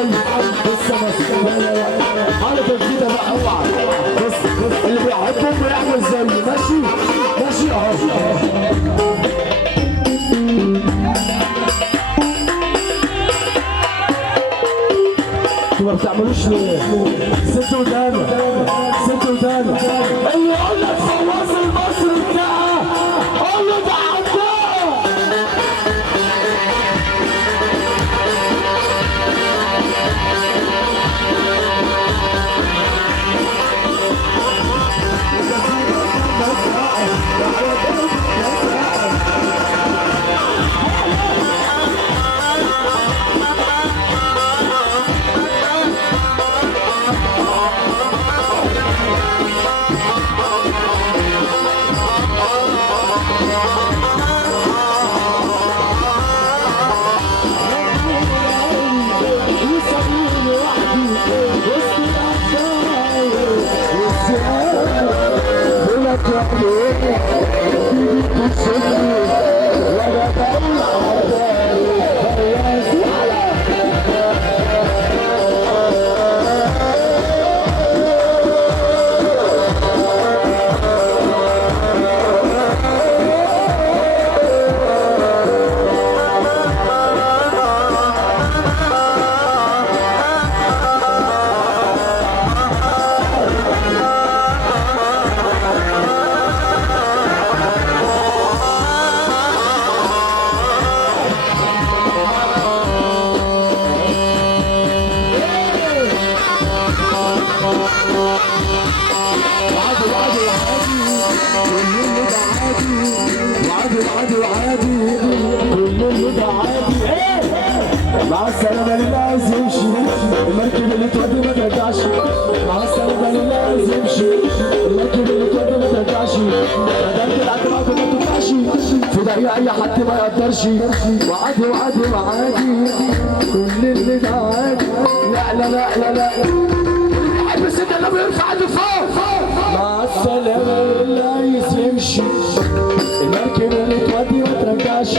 طيب بص مسكين حركة جديدة بقى اوعى بص اللي بيحبهم بيعمل زي ماشي ماشي اهو ما بتعملوش ليه؟ ست ودانا ست ودانا اللي يقول لك فواز المصري بتاعها قول له ده عندها مع السلامة اللي عايز يمشي المركب اللي تودي ما ترجعش مع السلامة اللي عايز يمشي المركب اللي تودي ما ترجعش بدل العد معاكم ما تنفعش في دقيقة أي حد ما يقدرش وعادي وعادي وعادي كل اللي ده عادي لا لا لا لا لا بيحب الست اللي بيرفع لفوق مع السلامة اللي عايز يمشي المركب اللي تودي ما ترجعش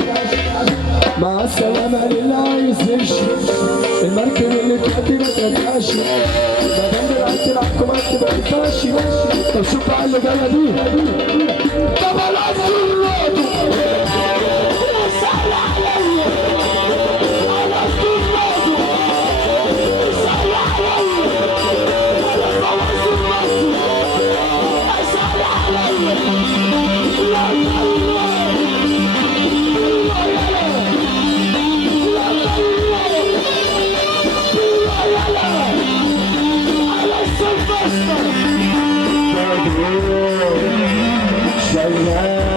مع السلامة اللي عايز يمشي المركب اللي تودي ما ترجعش مادام دلوقتي تلعبكم ما تنفعش طب شوف بقى اللي جاية دي طب العب الرادو سهل عليا انا الرادو سهل عليا انا فواز المصري سهل عليا لا شايلها